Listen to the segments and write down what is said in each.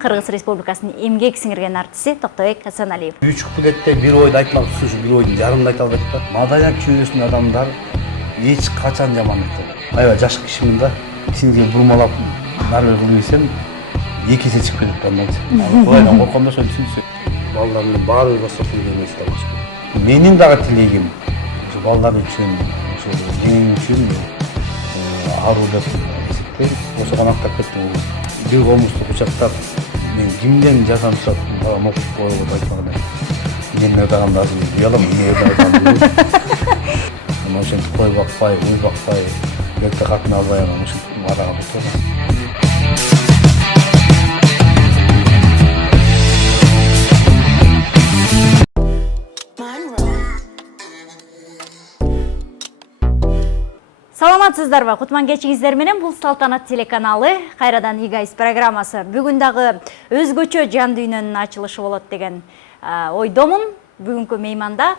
Кыргыз Республикасынын эмгек сиңирген артисти Токтойбек Асаналиев. Үч куплетте бир ойду айтмак түшүшүп, бир ойдун жарымын айта албайт да. Маданият чөйрөсүндө адамдар эч качан жаман айтпайт. Аябай жаш кишимин да, сиңди бурмалап нары кылып ийсем, эки эсе чыгып кетет андан. Кудайдан корком да ошону түшүнсө. Балдарымдын баары басып эмес да башка. Менин дагы тилегим ошо балдар үчүн, ошо жеңил үчүн аруу деп эсептейм. Ошо канактап кеттим. Бир комузду кучактап мен кимден жардам сурап мага окуп коюп айтпагандай. Мен өтөгөндө азыр уялам, эмне өтөгөндө. Мен ошентип кой бакпай, уй бакпай, өтө катын албай анан ушинтип арага бүтөм. Саламатсыздарбы? Кутман кечиңиздер менен бул Салтанат телеканалы кайрадан Игайс программасы. Бүгүн дагы өзгөчө жан дүйнөнүн ачылышы болот деген ойдомун. Бүгүнкү мейманда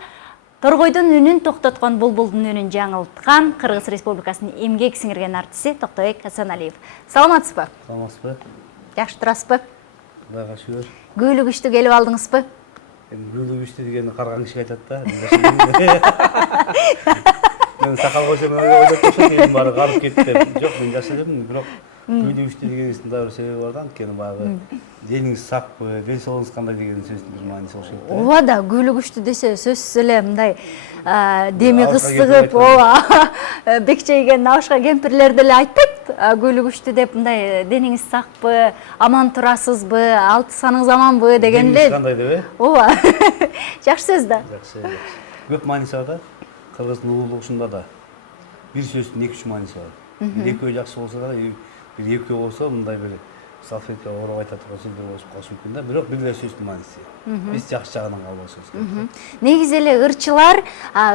торгойдун үнүн токтоткон булбулдун үнүн жаңылткан Кыргыз Республикасынын эмгек сиңирген артисти Токтойбек Асаналиев. Саламатсызбы? Саламатсызбы? Жакшы турасызбы? Кудайга шүгүр. Күйлү күчтү келип алдыңызбы? Күйлү күчтү дегенди карган киши айтат да. Мен сакал койсом ойлоп турушат элдин баары карып кетти деп. Жок, мен жакшы элемин, бирок күйлү күчтү дегениңиздин дагы бир себеби бар да, анткени баягы денеңиз сакпы, ден соолугуңуз кандай деген сөздүн бир мааниси болуш керек да. Ооба да, күйлү күчтү десе сөзсүз эле мындай деми кыстыгып, ооба, бекчейген абышка кемпирлер деле айтпайт. Күйлү күчтү деп мындай денеңиз сакпы, аман турасызбы, алты саныңыз аманбы деген эле. Денеңиз кандай деп э? Ооба. Жакшы сөз да. Жакшы. Көп мааниси бар да. Кыргыздын улуулугунда да бир сөздүн эки-үч мааниси бар. Бир экөө жакшы болсо да, бир экөө болсо мындай бир салфетка ороп айта турган сөздөр болуп калышы мүмкүн да. Бирок бир эле сөздүн мааниси. Биз жакшы жагынан кабыл алышыбыз. Негизи эле ырчылар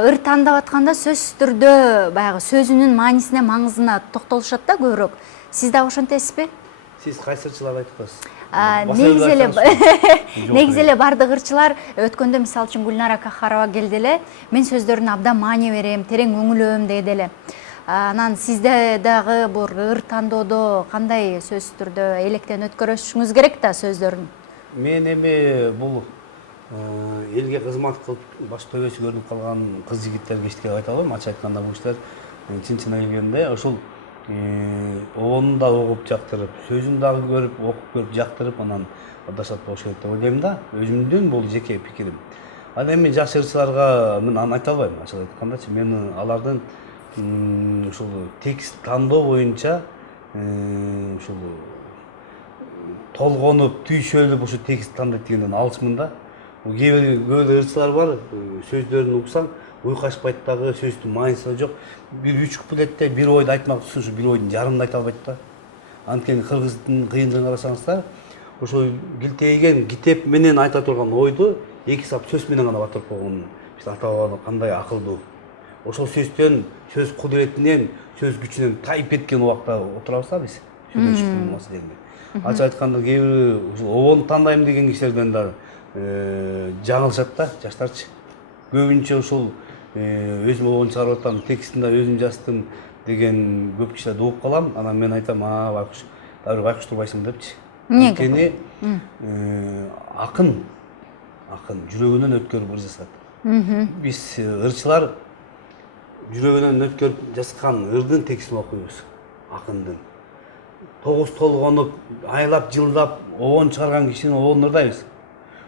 ыр тандап атканда сөзсүз түрдө баягы сөзүнүн маанисине, маңызына токтолушат да көбүрөөк. Сиз дагы ошентесизби? Сиз кайсы ырчыларды айтып атасыз? Негизи эле бардык ырчылар өткөндө мисалы үчүн Гүлнара Кахарова келди эле, мен сөздөрүнө абдан маани берем, терең өңүлөм деди эле. Анан сизде дагы бул ыр тандоодо кандай сөзсүз түрдө электен өткөрүшүңүз керек да сөздөрүн? Мен эми бул элге кызмат кылып баш төбөсү көрүнүп калган кыз жигиттерге эчтеке айта албайм. Ачык айтканда бул иштер чын келгенде ошол оонун да угуп жактырып, сөзүн дагы көрүп, окуп көрүп жактырып, анан адашат болуш керек деп ойлойм да. Өзүмдүн бул жеке пикирим. Ал эми жаш ырчыларга мен аны айта албайм. Ачык айткандачы, мен алардын ушул текст тандоо боюнча ушул толгонуп, түйшөлүп ушу текст тандайт дегенден алысмын да. Кээ бир ырчылар бар, сөздөрүн уксаң уйкашпайт дагы, сөздүн мааниси да жок. Бир үч куплетте бир ойду айтмак түшүшүп, бир ойдун жарымын айта албайт да. Анткени кыргыздын кыйындыгын карасаңыздар, ошол килтейген китеп менен айта турган ойду эки сап сөз менен гана батырып койгон биз ата баба кандай акылдуу. Ошол сөздөн, сөз кудуретинен, сөз күчүнөн тайып кеткен убакта отурабыз да биз. Сүйлөшүп болмосо дегенде. Ачык айтканда кээ бир ушул оон тандайм деген кишилерден да жаңылышат да, жаштарчы. Көбүнчө ушул өзүм оон чыгарып атам, текстин да өзүм жаздым деген көп кишилерди угуп калам. Анан мен айтам, байкуш, дагы байкуш турбайсың депчи. Анткени акын жүрөгүнөн өткөрүп ыр жазат. Биз ырчылар жүрөгүнөн өткөрүп жазган ырдын текстин окуйбуз, акындын. Тогуз толгонуп, айлап, жылдап оон чыгарган кишинин оонун ырдайбыз.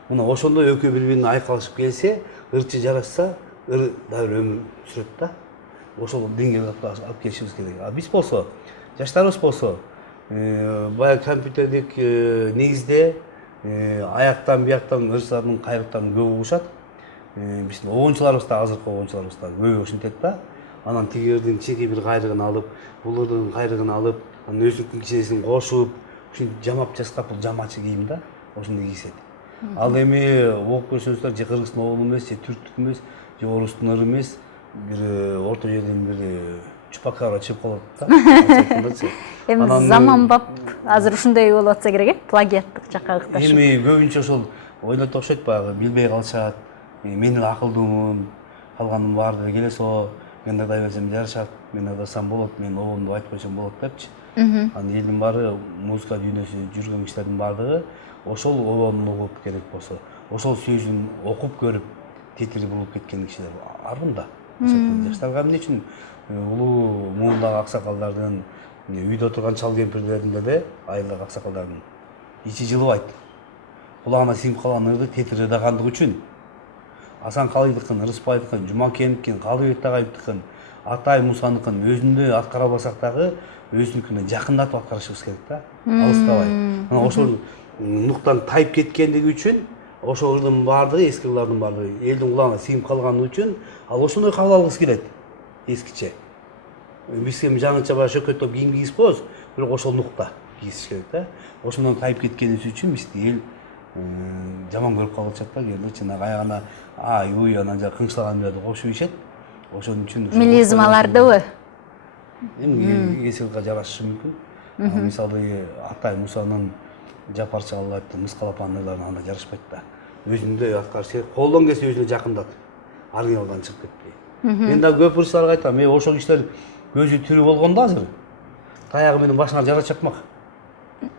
Мына ошондой экөө бири-бирине айкалышып келсе, ырчы жарашса, ыр да бир өмүр сүрөт да. Ошол деңгээлге алып келишибиз керек. Биз болсо, жаштарыбыз болсо, баягы компьютердик негизде аяктан бияктан ырчылардын кайрыктарын көп угушат. Биздин оончуларыбыз да, азыркы оончуларыбыз да көбү ошентет да. Анан тиги ырдын чеги бир кайрыгын алып, бул ырдын кайрыгын алып, анан өзүнүн кичинесин кошуп, ушинтип жамап жазгап, бул жамачы кийим да, ошондой кийишет. Ал эми окуп көрсөңүздөр, же кыргыздын оолу эмес, же түрктүк эмес, же орустун ыры эмес, бир орто жерден бир чупакабра чыгып калат да. Эми заманбап азыр ушундай болуп атса керек, плагиаттык жакка ыкташып. Эми көбүнчө ошол ойлойт окшойт, баягы билбей калышат. Мен эле акылдуумун, калганын баары деле келе со. мен ырдай берсем жарышат, мен ырдасам болот, мен обондуп айтып койсом болот депчи. Анан элдин баары, музыка дүйнөсү жүргөн кишилердин баардыгы ошол обонун угуп керек болсо, ошол сөзүн окуп көрүп тетири болуп кеткен кишилер аргында. Жаштарга эмне үчүн улуу муундагы аксакалдардын, үйдө отурган чал кемпирлердин деле, айылдагы аксакалдардын ичи жылыбайт. Кулагына сиңип калган ырды тетири ырдагандыгы үчүн Асан Калыйдыкын, Ырыспайдыкын, Жумакендикин, Калыбек Тагаевдикин, Атай Мусаныкын өзүндө аткара албасак дагы өзүнүкүнө жакындатып аткарышыбыз керек да, алыстабай. Анан ошол нуктан тайып кеткендиги үчүн ошол ырдын баардыгы, эски ырлардын баардыгы элдин кулагына сиңип калганы үчүн ал ошондой кабыл алгысы келет эскиче. Биз эми жаңыча баягы шөкөттөп кийим кийиспебиз, бирок ошол нукта кийишиш керек да. Ошондон тайып кеткенибиз үчүн бизди эл жаман көрүп калышат да, келди жанагы аягына ай уй анан жана кыңшылаган биредди кошуп ийишет. Ошон үчүн мелизмалардыбы? Эми эсилга жарашышы мүмкүн. Мисалы Атай Мусанын Жапар Чалалаевдин Мыскалапан ырлары анда жарашпайт да. Өзүндөй аткарыш керек. Колдон келсе өзүнө жакындатып, оригиналдан чыгып кетпей. Мен дагы көп ырчыларга айтам, ошол кишилер көзү тирүү болгондо азыр таягы менен башына жара чапмак.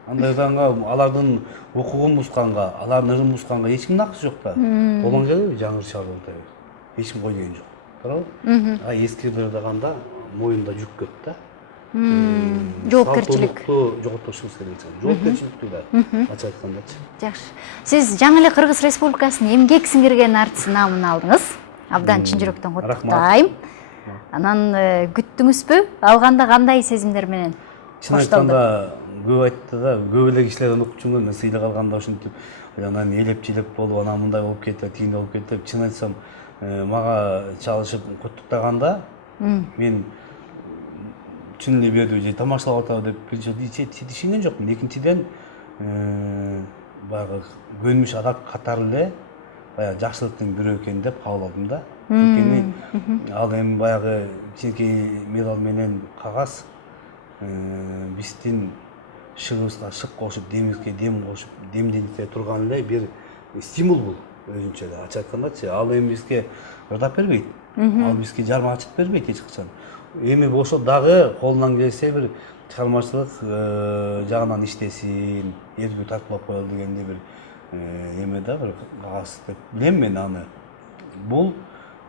Андай ырданга алардын укугун бусканга, алардын ырын бусканга эч кимдин акысы жок да. Колдон келеби жаңы чыгарып эч ким кой деген жок. Туурабы? А эски ырдаганда моюнда жүк көп да. Жоопкерчилик. Жоготушубуз керек экен. Жоопкерчиликтүү да. Ачык айткандачы. Жакшы. Сиз жаңы эле Кыргыз Республикасынын эмгек сиңирген артист наамын алдыңыз. Абдан чын жүрөктөн куттуктайм. Анан күттүңүзбү? Алганда кандай сезимдер менен? Чын айтканда көп айтты да, көп эле кишилерден угуп жүргөн, мен сыйлык алганда ушинтип анан элеп-жилеп болуп, анан мындай болуп кетти, тигиндей болуп кетти деп чын айтсам, мага чалышып куттуктаганда мен чын эле берди же тамашалап атабы деп биринчи ишенген жокмун. Экинчиден баягы көнүмүш адат катары эле баягы жакшылыктын бирөө экен деп кабыл алдым да. Анткени ал эми баягы кичинекей медал менен кагаз биздин шыгыбызга шык кошуп, демибизге дем кошуп, демденип турган эле бир стимул бул өзүнчө эле. Ачык айткандачы, ал эми бизге ырдап бербейт. Ал бизге жармак ачып бербейт эч качан. Эми ошо дагы колунан келсе бир чыгармачылык жагынан иштесин, эрбүү тартуулап коелу дегендей бир эме да, бир кагаз деп билем мен аны. Бул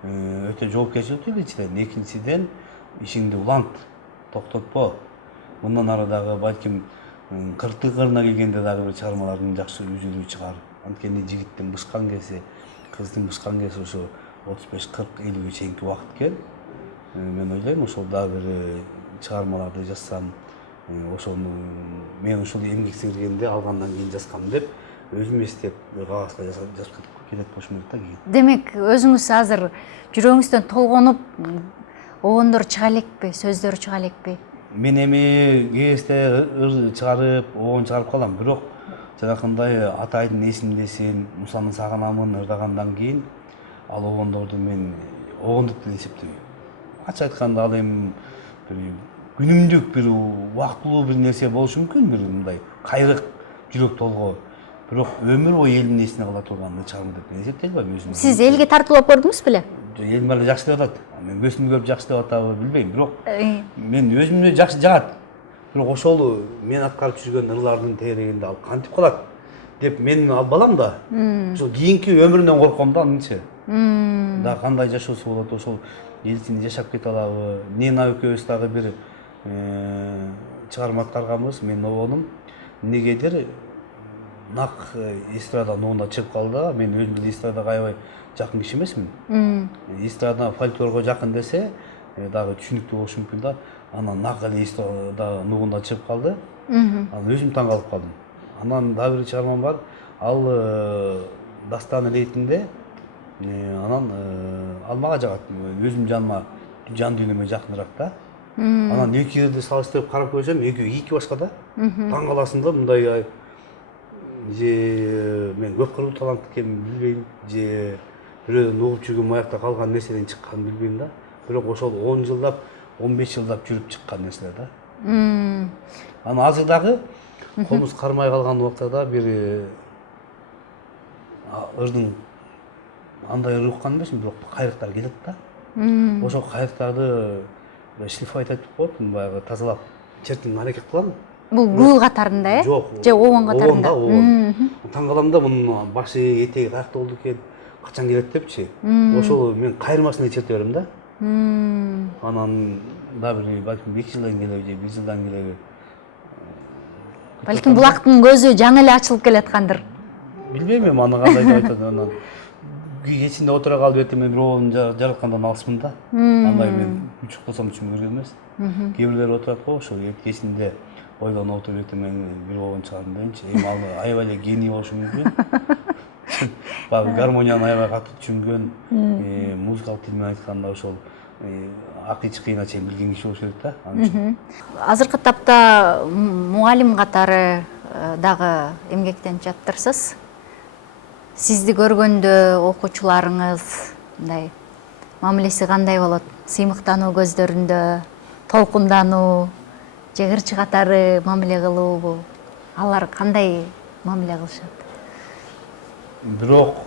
өтө жоопкерчиликтүү биринчиден, экинчиден ишиңди улант, токтотпо. Мындан ары дагы балким 40-кырына келгенде дагы бир чыгармалардын жакшы үзүлүү чыгар. Анткени жигиттин бышкан кези, кыздын бышкан кези ошо 35-40-50 чейинки убакыт экен. Мен ойлойм ошол дагы бир чыгармаларды жазсам, ошону мен ушул эмгек сиңиргенде алгандан кийин жазгам деп өзүм эстеп кагазга жазып кетет болушум керек да кийин. Демек, өзүңүз азыр жүрөгүңүздөн толгонуп, обондор чыга элекпи, сөздөр чыга элекпи? Мен эми кезде ыр чыгарып, обон чыгарып калам, бирок жанакындай Атайдын эсимдесин, Мусаны сагынамын ырдагандан кийин ал обондорду мен обондук деп эсептебейм. Ачык айтканда ал эми бир күнүмдүк бир убактылуу бир нерсе болушу мүмкүн, бир мындай кайрык, жүрөк толгоо. Бирок өмүр бою элдин эсине кала турган чыгарма деп мен эсептейм өзүм. Сиз элге тартуулап көрдүңүз беле? Элдин баары жакшы деп атат. Мен көзүм көрүп жакшы деп атабы билбейм, бирок мен өзүмдө жакшы жагат. Бирок ошол мен аткарып жүргөн ырлардын тегерегинде ал кантип калат деп мен албалам да. Ошол кийинки өмүрүнөн корком да анынчы. Да кандай жашоосу болот, ошол эл ичинде жашап кете алабы? Нина экөөбүз дагы бир чыгарма аткарганбыз, менин обонум. Негедир нак эстрада нугунда чыгып калды. Мен өзүм деле эстрадага аябай жакын киши эмесмин. Эстрада фольклорго жакын десе дагы түшүнүктүү болушу мүмкүн да. Анан нак эле эстрада нугунда чыгып калды. Анан өзүм таң калып калдым. Анан дагы бир чыгармам бар. Ал дастан иретинде анан ал мага жагат. Өзүм жаныма, жан дүйнөмө жакыныраак да. Анан эки жерди салыштырып карап көрсөм, экөө эки башка да. Таң каласың да, мындай же мен көп кырлуу талант экенин билбейм, же бирөөдөн угуп жүргөн маякта калган нерседен чыкканын билбейм да. Бирок ошол 10 жылдап, 15 жылдап жүрүп чыккан нерселер да. Анан азыр дагы комуз кармай калган убакта да бир ырдын андай ыр уккан эмесмин, бирок кайрыктар келет да. ошол кайыктарды шлифовать айтып коет, баягы тазалап чертиңге аракет кылам. Бул гүл катарында, Жок, же обон катарында? Таң калам да, мунун башы, этеги каякта болду экен, качан келет депчи. Ошол мен кайырмасына черте берем да. Анан да бир балким 2 жылдан келеби же 1 жылдан келеби. Балким булактын көзү жаңы эле ачылып келаткандыр. Билбейм эми аны кандай деп айтат. Анан кечинде отура калып эртең мен бирөөнү жараткандан алысмын да. Андай мен үчүк болсом үчүмө кирген эмес. Кээ бирлер отурат го, ошо кечинде ойлонуп отуруп эртең мен бирөөнү чыгарам дейинчи. Эми ал аябай эле гений болушу мүмкүн. Баягы гармонияны аябай катуу түшүнгөн, музыкалык тил менен айтканда ошол акый чыкыйына чейин билген киши болуш керек да. Ал үчүн. Азыркы тапта мугалим катары дагы эмгектенип жатырсыз. Сизди көргөндө окуучуларыңыз мындай мамилеси кандай болот? Сыймыктануу көздөрүндө, толкундануу, же ырчы катары мамиле кылуубу? Алар кандай мамиле кылышат? Бирок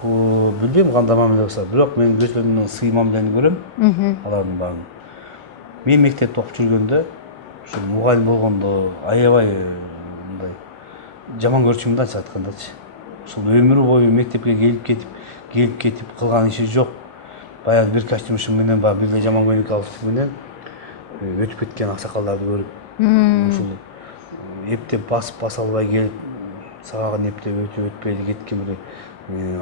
билбейм кандай мамиле кылышат. Бирок мен өзүмдүн сый мамилени көрөм. Алардын баарын. Мен мектепте окуп жүргөндө, ошо мугалим болгондо аябай мындай жаман көрчүмүн да, ачык айткандачы. Ошол өмүрү бою мектепке келип кетип кылган иши жок. Баягы бир костюмшум менен баягы бир жаман көйнөк алып менен өтүп кеткен аксакалдарды көрүп, ушул эптеп баса албай келип, сабагын эптеп өтпөй кеткен бир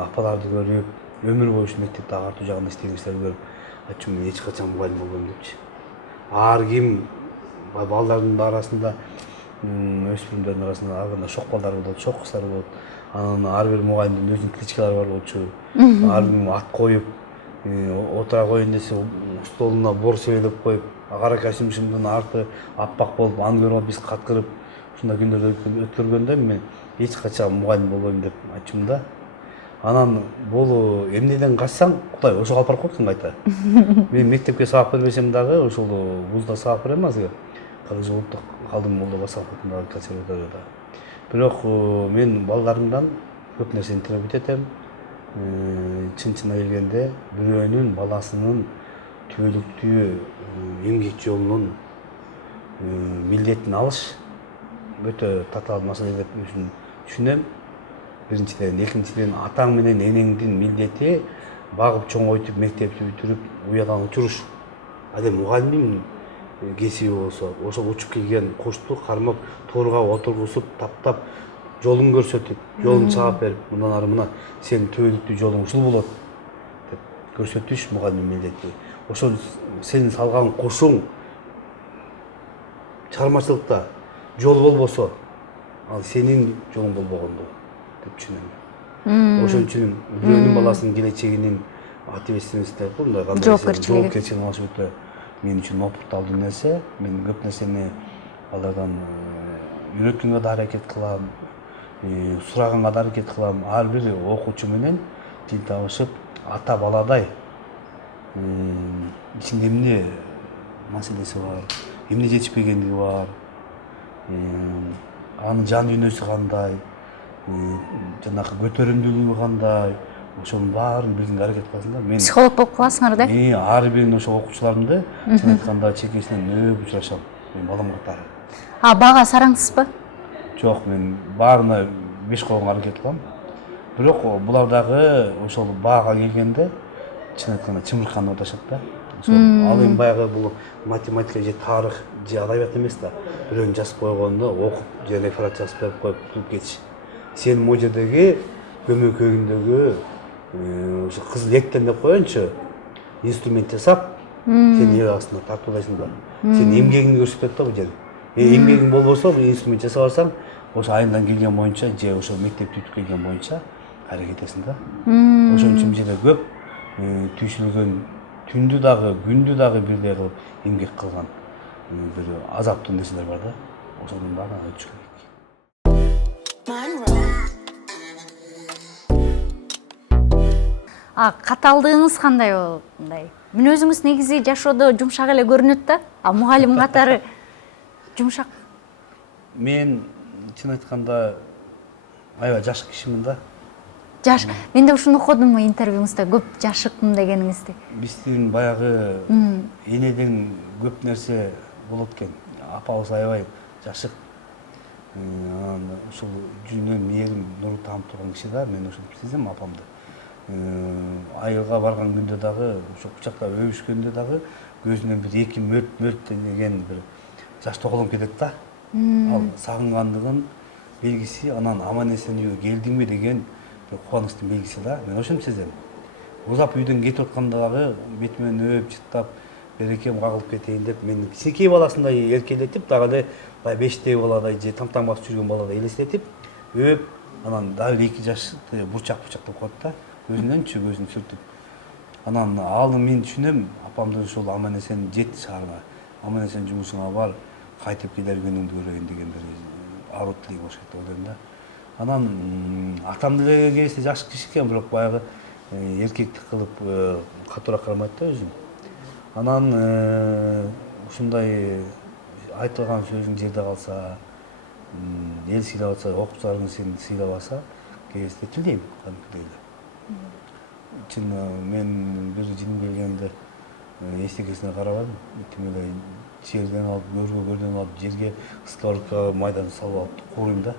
апаларды көрүп, өмүр бою ушу мектепте агартуу жагында иштеген кишилерди көрүп, айтчумун мен эч качан мугалим болбойм депчи. Ар ким балдардын арасында, өспүрүмдөрдүн арасында ар кандай шок балдар болот, шок кыздар болот. Анан ар бир мугалимдин өзүнүн кличкалары бар болчу. Ар ким ат коюп, отура коеюн десе столуна бор себелеп коюп, кара костюмшумдун арты аппак болуп, аны көрүп биз каткырып, ушундай күндөрдү өткөргөндө мен эч качан мугалим болбойм деп айтчумун да. Анан бул эмнеден качсаң, Кудай ошого алып барып коет экен кайта. Мен мектепке сабак бербесем дагы, ошол вузда сабак берем азыр. Кыргыз улуттук Калдым Молдо Басаков атындагы консерваторияда. Бирок мен балдарымдан көп нерсени талап этем. Чын-чынына келгенде бирөөнүн баласынын түбөлүктүү эмгек жолунун милдетин алыш өтө татаал маселе деп түшүнөм. Биринчиден, экинчиден атаң менен энеңдин милдети багып чоңойтуп, мектепти бүтүрүп, уядан учуруш. Ал эми мугалимдин кесиби болсо, ошол учуп келген кушту кармап, тоорго отургузуп, таптап, жолун көрсөтүп, жолун чаап берип, мындан ары мына сенин түбөлүктүү жолуң ушул болот деп көрсөтүш мугалимдин милдети. Ошол сенин салган кошуң чыгармачылыкта жол болбосо, ал сенин жолуң болбогондугу деп түшүнөм. Ошон үчүн бирөөнүн баласынын келечегинин ответственности деп коет, мындай кандай жоопкерчилигин алыш өтө мен үчүн опурталдуу нерсе. Мен көп нерсени алардан үйрөткөнгө да аракет кылам, сураганга да аракет кылам. Ар бир окуучу менен тил табышып, ата баладай ичинде эмне маселеси бар, эмне жетишпегендиги бар, анын жан дүйнөсү кандай, жанакы көтөрүмдүүлүгү кандай, ошонун баарын билгенге аракет кыласың да. Мен психолог болуп каласыңар да. Ар бирин ошол окуучуларымды чын айтканда чекесинен нөөп учурашам. Мен балам катары. Бага сараңсызбы? Жок, мен баарына беш койгонго аракет кылам. Бирок булар дагы ошол баага келгенде чын айтканда чымырканып атышат да. Ал эми баягы бул математика же тарых же адабият эмес да. Бирөөнү жазып койгондо окуп же реферат жазып берип коюп кутуп кетиш. Сен могу жердеги көмөкөгүндөгү ошо кызыл эктен деп коеюнчу, инструмент жасап, сен эл астына тартуулайсың да. Сен эмгегиңди көрсөтөт да бул жер. Эмгегиң болбосо, бул инструмент жасап алсаң, ошо айынан келген боюнча же ошо мектепти бүтүп келген боюнча аракет этесиң да. Ошон үчүн бул жерде көп түйшүлгөн, түндү дагы, күндү дагы бирдей кылып эмгек кылган бир азаптуу нерселер бар да. Ошонун баарын өтүш керек. Каталдыгыңыз кандай болот? Мындай. Мен өзүңүз негизи жашоодо жумшак эле көрүнөт да. Мугалим катары жумшак. Мен чын айтканда аябай жашык кишимин да. Жаш. Мен де ушуну окудум интервьюңузда, көп жашыкмын дегениңизди. Биздин баягы энеден көп нерсе болот экен. Апабыз аябай жашык. Анан ушул жүзүнөн мээрим нуру тамып турган киши да, мен ушинтип сезем апамды. Айылга барган күндө дагы, ошо кучактап өбүшкөндө дагы көзүнөн бир эки мөлт деген бир жаш токолоң кетет да. Ал сагынгандыгын белгиси, анан аман эсен үйгө келдиңби деген бир кубанычтын белгиси да. Мен ошентип сезем. Узап үйдөн кетип атканда дагы бетимен өп, чыттап, берекем кагылып кетейин деп, мен кичинекей баласындай эркелетип, дагы эле баягы 5-теги баладай же тамтаң басып жүргөн баладай элестетип, өп, анан дагы 2 жашты бурчак-бурчактап коет да. Көзүнөнчү көзүн сүртүп. Анан ал мен түшүнөм, апамдын ушул аман эсен жет шаарга, аман эсен жумушуңа бар, кайтып келер күнүңдү көрөйүн деген бир ару тилеги болуш керек деп ойлойм да. Анан атам деле келсе жаш киши экен, бирок баягы эркектик кылып катуураак кармайт да өзүн. Анан ушундай айтылган сөзүң жерде калса, эл сыйлап атса, окуучуларың сени сыйлабаса, кезде тилдейм кадимкидей эле. Чын мен бир жиным келгенде эстекесине карабадым. Тим эле жерден алып, көрдөн алып, жерге сковородкага майдан салып алып кууруйм да.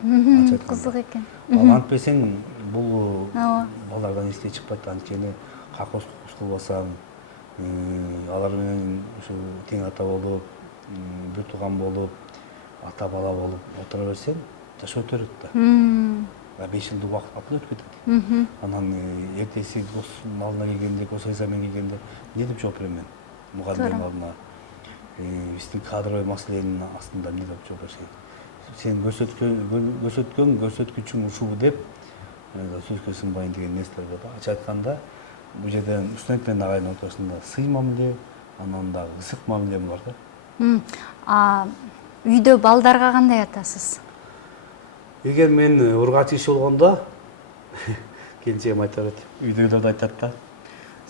Кызык экен. Ал антпесең бул балдардан эсте чыкпайт, анткени какос кылбасаң, алар менен ушу тең ата болуп, бир тууган болуп, ата бала болуп отура берсең, жаш өтө берет да. 5 жылдык убакыт капыл өтүп кетет. Анан эртеси досунун алдына келгенде, косойса менен келгенде эмне деп жооп берем мен? Мугалимдин алдына, биздин кадровый маселенин астында эмне деп жооп беришет? Сен көрсөткүчүң ушул деп сөзгө сынбайын деген нерселер бар да. Ачык айтканда, бул жерден студент агайдын ортосунда сый мамиле, анан дагы ысык мамиле бар да. Үйдө балдарга кандай атасыз? Эгер мен ургач иш болгондо, келинчегим айта берет. Үйдөгүлөр да айтат да.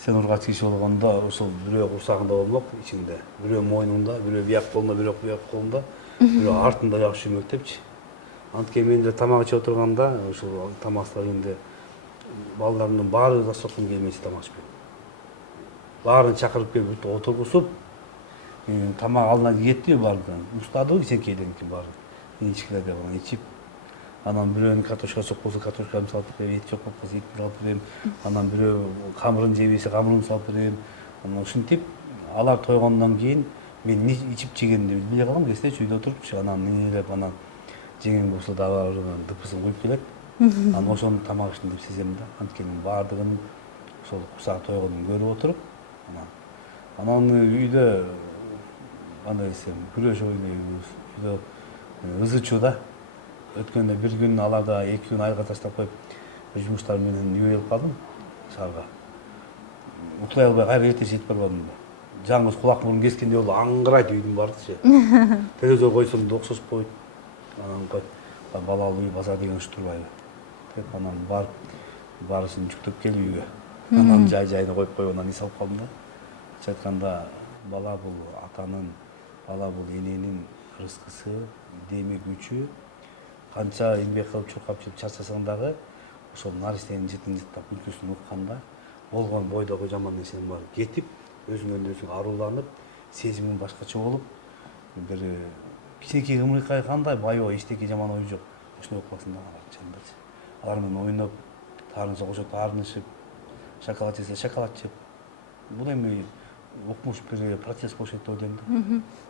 Сен ургач иш болгондо ушул бирөө курсагында болмок, ичиңде, бирөө мойнуңда, бирөө бияк колунда, бирөө бияк колунда, бирөө артында жакшы жүрмөк депчи. Анткени мен эле тамак ичип отурганда, ушул тамак столунда балдарымдын баары дастарканга келмейт тамак ичпейт. Баарын чакырып келип бүт отургузуп, тамак алдына кетти баардыгын. Устадыбы кичинекейден кийин баары. Кичинекейлерге гана ичип, анан бирөөнүн картошка чок болсо картошкамды салып берем, эт жок болсо этин салып берем. Анан бирөө камырын жебесе камырын салып берем. Анан ушинтип алар тойгондон кийин мен эмне ичип жегенимди билбей калам, кесечи үйдө отурупчу, анан эмнелеп анан жеңең болсо дагы дыпысын куюп келет. Анан ошону тамак иштин деп сезем да. Анткени баардыгын ошол курсагы тойгонун көрүп отуруп, анан үйдө кандай десем, күрөш ойнойбуз. Үйдө ызы чуу да. Өткөндө бир күн аларда 2 күн айылга таштап коюп, жумуштар менен үйгө келип калдым шаарга. Утулай албай кайра эртең жетип барбадым да. Жаңыз кулак мурун кескендей болду, аңгырайт үйдүн баардыгычы. Телевизор койсом да окшошпойт. Анан коет, балалуу үй базар деген ушу турбайбы деп, анан баарысын жүктөп келип үйгө. Анан жайына коюп коюп, анан эс алып калдым да. Ачык айтканда, бала бул атанын, бала бул эненин рызкысы, деми күчү. Канча эмгек кылып чуркап жүрүп чарчасаң дагы, ошол наристенин жытын жыттап күлкүсүн укканда болгон бойдогу жаман нерсенин баары кетип, өзүңөн өзүң аруланып, сезимиң башкача болуп, бир кичинекей ымыркай кандай баягы эчтеки жаман ой жок. Ошондой болуп каласың да алардын жанындачы. Алар менен ойноп, таарынса кошо таарынышып, шоколад жесе шоколад жеп. Бул эми укмуш бир процесс болуш керек деп ойлойм да.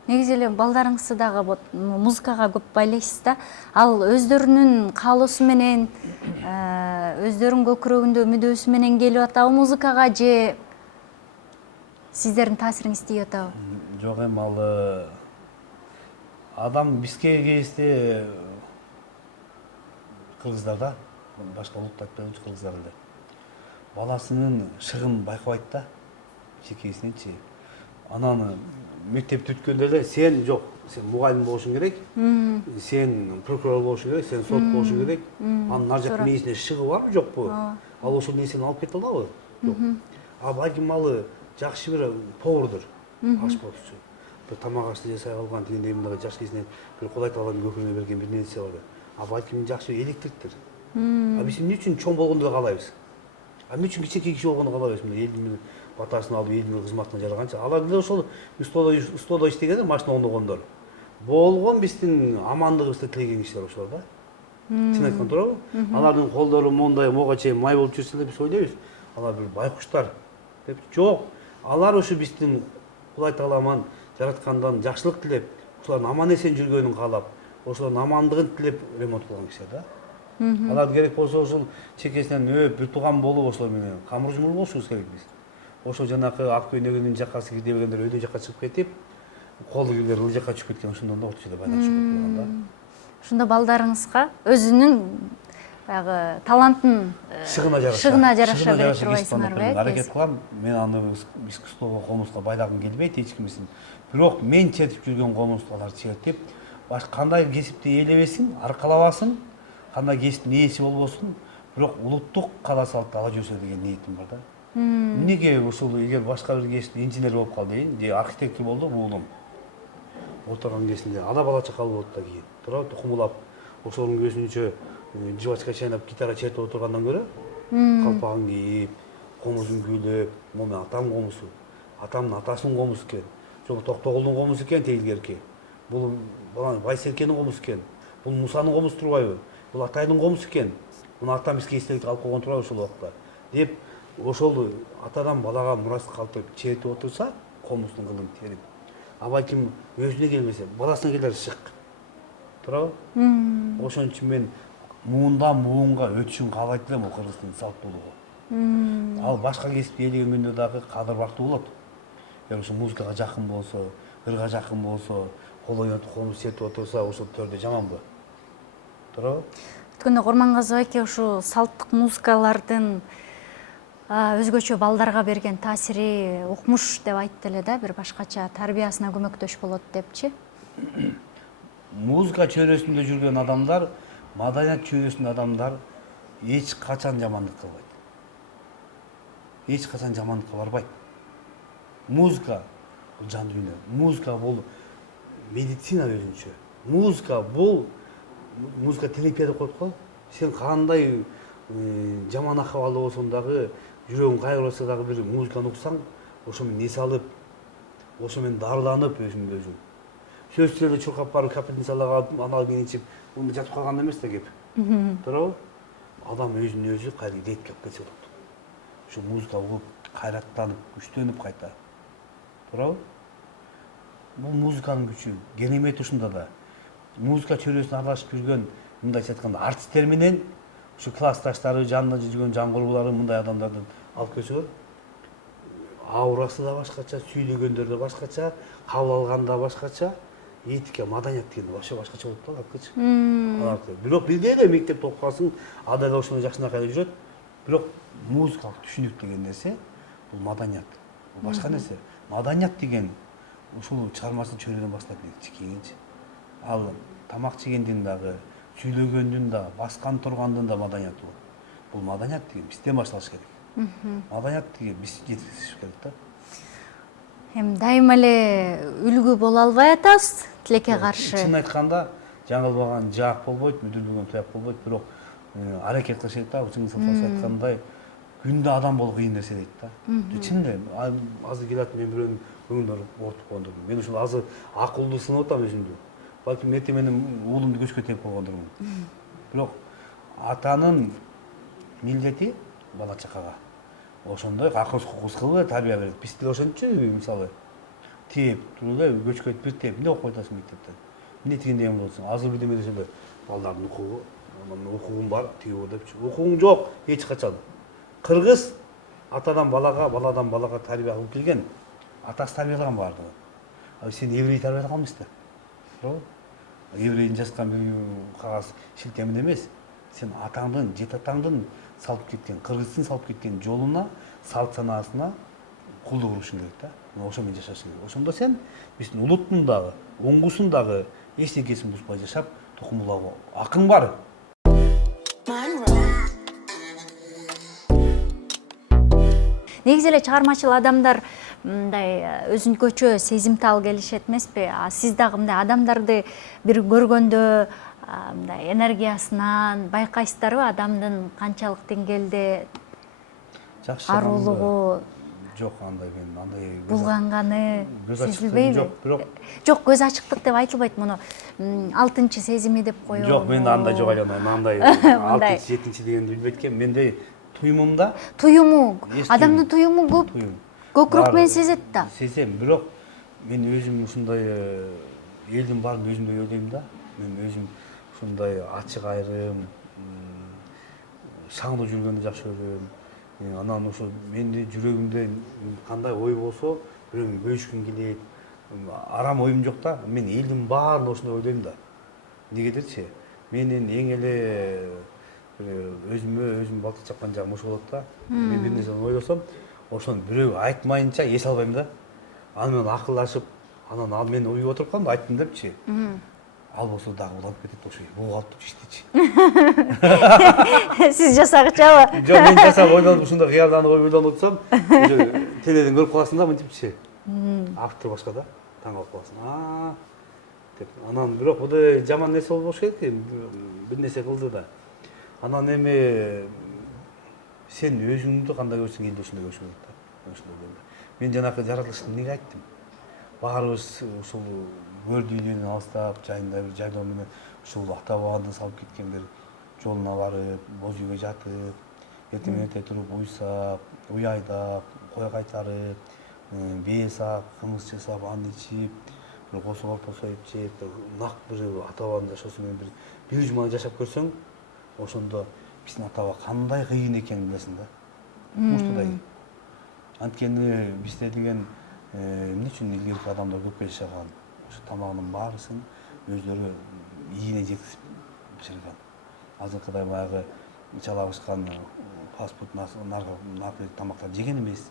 Негизи эле балдарыңызды дагы музыкага көп байлайсыз да. Ал өздөрүнүн каалоосу менен, өздөрүнүн көкүрөгүндө мүдөөсү менен келип атабы музыкага же сиздердин таасириңиз тийип атабы? Жок, эми ал адам бизге келиште кыргыздар да, башка улутта айтпайлычы, кыргыздар эле. Баласынын шыгын байкабайт да, кичинекейсиненчи. Анан мектепти бүткөндө эле сен жок, сен мугалим болушуң керек, сен прокурор болушуң керек, сен сот болушуң керек. Анын ар жак мээсине шыгы барбы, жокпу? Ал ошол нерсени алып кете алабы? Жок. А балким ал жакшы бир повардыр, ашпозчу. Бир тамак ашты жасай алган, тигиндей мындай жаш кезинен бир кол айта алган көкүрөгүнө берген бир нерсе бар. А балким жакшы электриктир. Биз эмне үчүн чоң болгондо каалайбыз? Эмне үчүн кичинекей киши болгондо каалайбыз? Элдин батасын алып, элдин кызматына жараганчы. Алар деле ошол устодо иштегендер, машина оңдогондор. Болгон биздин амандыгыбызды тилеген кишилер ошолор да. Чын айткан туурабы? Алардын колдору мондай мога чейин май болуп жүрсө эле биз ойлойбуз. Алар бир байкуштар деп. Жок. Алар ушу биздин Кулай Тааламан жараткандан жакшылык тилеп, ошолордун аман эсен жүргөнүн каалап, ошолордун амандыгын тилеп ремонт кылган кишилер да. Алар керек болсо ошол чекесинен өп, бир тууган болуп ошолор менен камыр жумур болушубуз керек биз. Ошо жанакы ак көйнөгүнүн жакасы кирдебегендер өйдө жакка чыгып кетип, колду кирлер ыл жакка чыгып кеткен, ошондон да отчуда байнак чыгып кеткен да. Ошондо балдарыңызга өзүнүн баягы талантын шыгына жараша бере турбайсыңарбы? Аракет кылам. Мен аны искусствого комузга байлагым келбейт эч кимисин. Бирок мен чертип жүргөн комузду алар чертип, кандай кесипти ээлебесин, аркалабасын, кандай кесиптин ээси болбосун, бирок улуттук кала салтты ала жүрсө деген ниетим бар да. Эмнеге ушул эгер башка бир кесипте инженер болуп калды дейин, же архитектор болду уулум. Отурган кезинде ана бала чакал болот да кийин. Туурабы, тукумулап, ошонун көзүнчө жибачка чайнап гитара чертип отургандан көрө, калпагын кийип, комузун күйлөп, могу атам комузу, атамдын атасынын комузу экен. Жок Токтогулдун комузу экен тегилерки. Бул Байсеркенин комузу экен. Бул Мусанын комузу турбайбы? Бул Атайдын комузу экен. Муну атам бизге эстелик алып койгон турбайбы ошол убакта? Деп ошол атадан балага мурас калтырып чертип отурса, комуздун кылын терип. А балким өзүнө келбесе, баласына келер шык. Туурабы? Ошон үчүн мен муундан муунга өтүшүн каалайт элем Кыргыздын салттуулугу. Ал башка кесипти ээлеген күндө дагы кадыр-бактуу болот. Ошо музыкага жакын болсо, ырга жакын болсо, кол ойнотуп комуз чертип отурса, ошол төрдө жаманбы? Туурабы? Өткөндө Курмангазы байке ушу салттык музыкалардын өзгөчө балдарга берген таасири укмуш деп айтты эле да, бир башкача тарбиясына көмөктөш болот депчи. Музыка чөйрөсүндө жүргөн адамдар, маданият чөйрөсүндө адамдар эч качан жамандык кылбайт. Эч качан жамандыкка барбайт. Музыка бул жан дүйнө. Музыка бул медицина өзүнчө. Музыка терапия деп коет го. Сен кандай жаман акыбалда болсоң дагы, жүрөгүң кайгырса дагы бир музыканы уксаң, ошо менен эс алып, ошо менен дарыланып өзүңдү өзүң. Сөзсүз эле чуркап барып капельницаларга алып, анан кийин ичип, мында жатып калган эмес да кеп. Туурабы? Адам өзүн өзү кайра идеткеп келсе болот. Ушу музыка угуп, кайраттанып, күчтөнүп кайта. Туурабы? Бул музыканын күчү. Керемети ушунда да. Музыка чөйрөсүнө аралашып жүргөн, мындайча айтканда, артисттер менен ушу классташтары, жанында жүргөн жан курбулары мындай адамдардын алып келсөөр, аурасы да башкача, сүйлөгөндөр да башкача, кабыл алганда башкача, этика, маданият деген вообще башкача болуп калат аларчы. Бирок бизде эле мектепте окуп калсаң, ада эле ошондой жакшынакай эле жүрөт. Бирок музыкалык түшүнүк деген нерсе бул маданият. Бул башка нерсе. Маданият деген ушул чыгармачыл чөйрөдөн баштап чекейинчи. Ал тамак жегендин дагы, сүйлөгөндүн да, баскан тургандын да маданият болот. Бул маданият деген бизден башталыш керек. Маданият деген биз жеткизиш керек да. Эми дайыма эле үлгү боло албай атабыз тилекке каршы. Чын айтканда, жаңылбаган жаак болбойт, мүдүрбөгөн туяк болбойт, бирок аракет кылышат да, Чыңгыз Сапаров айткандай, күндө адам болуу кыйын нерсе дейт да. Чын эле, азыр келат мен бирөөнүн көңүлүн ортуп кондурдум. Мен ушул азыр акылдуу сынап атам өзүмдү. Балким эртең менен уулумду көчкө тээп койгондурмун. Бирок атанын милдети бала чакага ошондой акыл кукус кылып тарбия берет. Биз деле ошончу мисалы тээп туруп эле көчкө бир тээп эмне окуп атасың мектептен? Эмне тигиндеген болсоң? Азыр бир деме десе эле балдардын укугу, укугум бар, тигиби депчи. Укугуң жок эч качан. Кыргыз атадан балага, баладан балага тарбия кылып келген. Атасы тарбиялаган бардыгы. А сен еврей тарбиялаган эмессиң. Туурабы? Еврейдин жазган бир кагаз шилтемен эмес. Сен атаңдын, жет атаңдын салып кеткен, кыргыздын салып кеткен жолуна, салт санаасына кулдук урушуң керек да. Ошо менен жашашың керек. Ошондо сен биздин улуттун дагы, оңгусун дагы эчтекесин бузбай жашап, тукумулууга акың бар. Негизи эле чыгармачыл адамдар мындай өзүнчө сезимтал келишет эмеспи? Сиз дагы мындай адамдарды бир көргөндө мындай энергиясынан байкайсыздарбы адамдын канчалык деңгээлде жакшы аруулугу жок, андай мен андай булганганы көз ачыктыгым сезилбейби? жок, бирок Жок, көз ачыктык деп айтылбайт муну. 6 сезими деп коебу. жок, менде андай жок айлана, андай Мындай. 6-7 дегенди билбейт экен. Менде туюмумда Туюму, Эс адамдын туюму туюм. көкүрөк Бар, менен сезет да. Сезем, бирок мен өзүм ушундай элдин баарын өзүмдөй ойлойм да. Мен өзүм ушундай ачык айрым, шаңдуу жүргөндү жакшы көрөм. Анан ошо менин жүрөгүмдө кандай ой болсо, бирөөгө бөлүшкүм келет. Арам оюм жок да. Мен элдин баарын ошондой ойлойм да. Эмнегедирчи? Менин эң эле өзүм балтыр чапкан жагым ошо болот да. Мен бир нерсени ойлосом, ошону бирөө айтмайынча эс албайм да. Аны менен акылдашып, анан ал мен уюп отуруп калдым, айттым депчи. Ал болсо дагы уланып кетет ошо. Бул калыптычы иштечи. Сиз жасагычабы? Жок, мен жасап ойлонуп ушундай кыялданып ойлонуп отсам, ошо теледен көрүп каласың да мынтипчи. Автор башка да, таң калып каласың. Деп. Анан бирок бул жаман нерсе болбош керек, бир нерсе кылды да. Анан эми сен өзүңдү кандай көрсөң, элди ошондой көрүш керек да. Ошондой болду. Мен жанакы жаратылышты эмнеге айттым? Баарыбыз ушул көрдү үйлөрүн алыстап, жайында бир жайлоо менен ушул ата бабанын салып кеткен бир жолуна барып, боз үйгө жатып, эртең менен эрте туруп уйсап, уй айдап, кой кайтарып, бие саап, кымыз жасап, аны ичип, бир косо колпо союп жеп, нак бир ата бабанын жашоосу менен бир жуманы жашап көрсөң, ошондо биздин ата баба кандай кыйын экенин билесиң да. Муртудай. Анткени бизде деген эмне үчүн илгерки адамдар көп жашаган? Ошо тамагынын баарысын өздөрү ийине жеткизип биширген. Азыркыдай баягы чала бышкан фастфуд наркотик тамактар жеген эмес.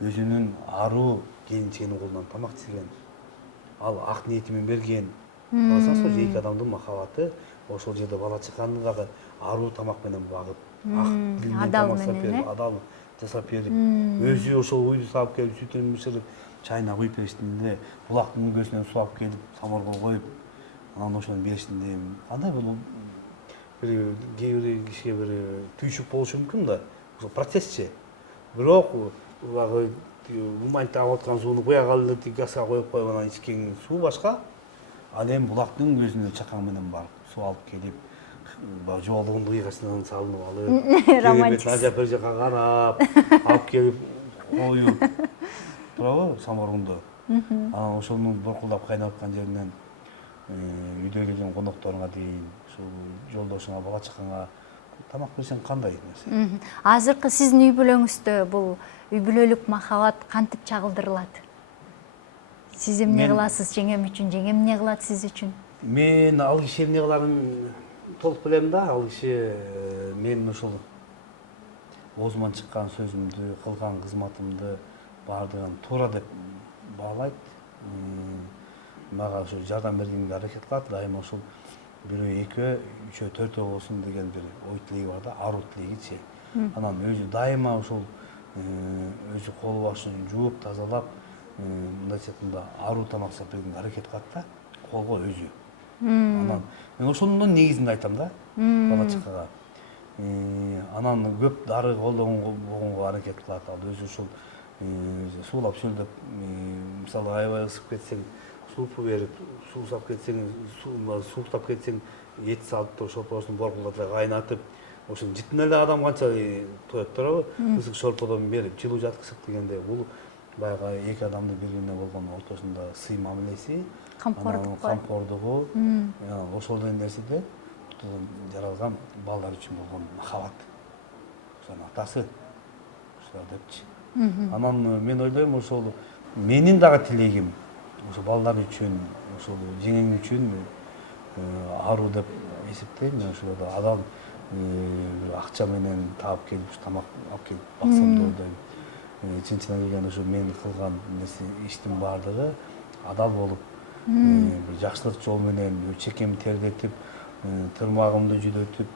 Өзүнүн аруу келинчегинин колунан тамак жеген. Ал ак ниети менен берген. Алсаңыз ошо эки адамдын махабаты ошол жерде бала чаканы дагы аруу тамак менен багып, ак тил менен тамак жасап берип, адал жасап берип, өзү ошол уйду саап келип, сүтүн бышырып, чайына куюп беришинде, булактын үңгөсүнөн суу алып келип, саморго коюп, анан ошону беришинде кандай бул бир кээ бир кишиге бир түйшүк болушу мүмкүн да. Ошол процессчи. Бирок баягы умайт агып аткан сууну куя калды, тиги газга коюп коюп анан ичкен суу башка. Ал эми булактын үңгөсүнө чакан менен барып, суу алып келип, жоолугун кыйгасынан салынып алып, романтик. Ажап бер жака карап, алып келип коюп, туурабы, саморгунду. Анан ошонун боркулдап кайнап аткан жеринен үйдө келген конокторуңа дейин, ушул жолдошуңа, бала чакаңа тамак берсең кандай нерсе? Азыркы сиздин үй бүлөңүздө бул үй бүлөлүк махабат кантип чагылдырылат? Сиз эмне кыласыз жеңем үчүн, жеңем эмне кылат сиз үчүн? Мен ал киши эмне кыларын толук билем да. Ал киши мен ушул оозуман чыккан сөзүмдү, кылган кызматымды баардыгын туура деп баалайт. Мага ошо жардам бергенге аракет кылат. Дайыма ушул бирөө, экөө, үчөө, төртөө болсун деген бир ой тилеги бар да, аруу тилегичи. Анан өзү дайыма ушул өзү кол башын жууп, тазалап, мындайча айтканда аруу тамак жасап бергенге аракет кылат да, колго өзү. Анан мен ошондун негизинде айтам да, бала чакага. Анан көп дары колдонгонго аракет кылат. Ал өзү ушул суулап шөлдөп, мисалы аябай ысып кетсең, супу берип, суусап кетсең, сууктап кетсең, эт салып туруп шорпосун боркулдатып кайнатып, ошону жыттын эле адам канча тоет туурабы? Ысык шорподон берип, жылуу жаткызып дегенде, бул баягы эки адамдын бири-бирине болгон ортосунда сый мамилеси, камкордугу, ошол деген нерседе жаралган балдар үчүн болгон махабат. Ошонун атасы ушулар депчи. Анан мен ойлойм, ошол менин дагы тилегим ошо балдар үчүн, ошол жеңең үчүн аруу деп эсептейм. Мен ошолорду адал акча менен таап келип, тамак алып келип баксам деп ойлойм. Чынчына келгенде ошо мен кылган нерсе, иштин баардыгы адал болуп, бир жакшылык жол менен чекемди тердетип, тырмагымды жүдөтүп,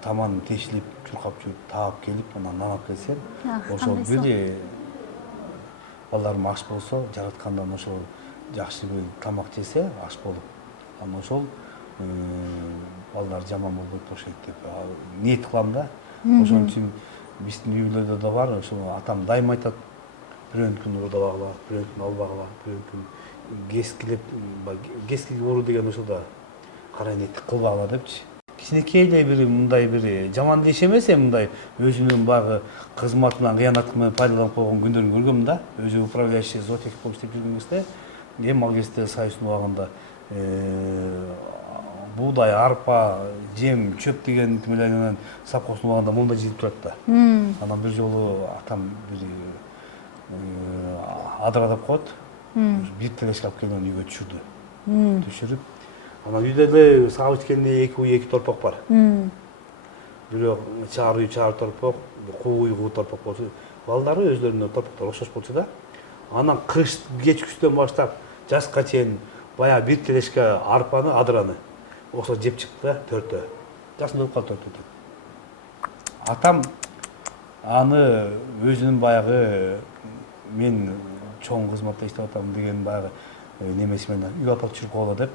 таман тешилип, чуркап жүрүп, таап келип, анан нан алып келсем, ошол бир балдарым аш болсо, жараткандан ошол жакшы бир тамак жесе, аш болуп, анан ошол балдар жаман болбойт окшойт деп ниет кылам да. Ошон үчүн биздин үйлөрдө да бар, ошо атам дайым айтат, бирөөнүн күн урдабагыла, бирөөнүн күн албагыла, бирөөнүн күн кескиге уруу деген ошо да кара ниеттик кылбагыла депчи. Кичинекей эле бир мындай бир жаман иш эмес, мындай өзүнүн баягы кызматынан кыянат менен пайдаланып койгон күндөрүн көргөм да. Өзү управляющий зоотехник болуп иштеп жүргөн кезде, эми ал кезде союздун убагында буудай, арпа, жем, чөп деген менен совхоздун убагында монда жирип турат да. Анан бир жолу атам бир адыра деп коет. Бир телешка алып келген үйгө түшүрүп. Анан үйдө эле сагып ичкенде 2 үй 2 торпок бар. Бирок чаар үй чаар торпок, куу үй куу торпок болчу. Балдары өзлөрүнө торпоктор окшош болчу да. Анан кыш кечкүстөн баштап жазга чейин баягы бир телешка арпаны, адыраны окшо жеп чыкты да, төртөө. Жасында өлүп калды төртөө. Атам аны өзүнүн баягы мен чоң кызматта иштеп атам деген баягы немеси менен үй апарып чүрүп койгула деп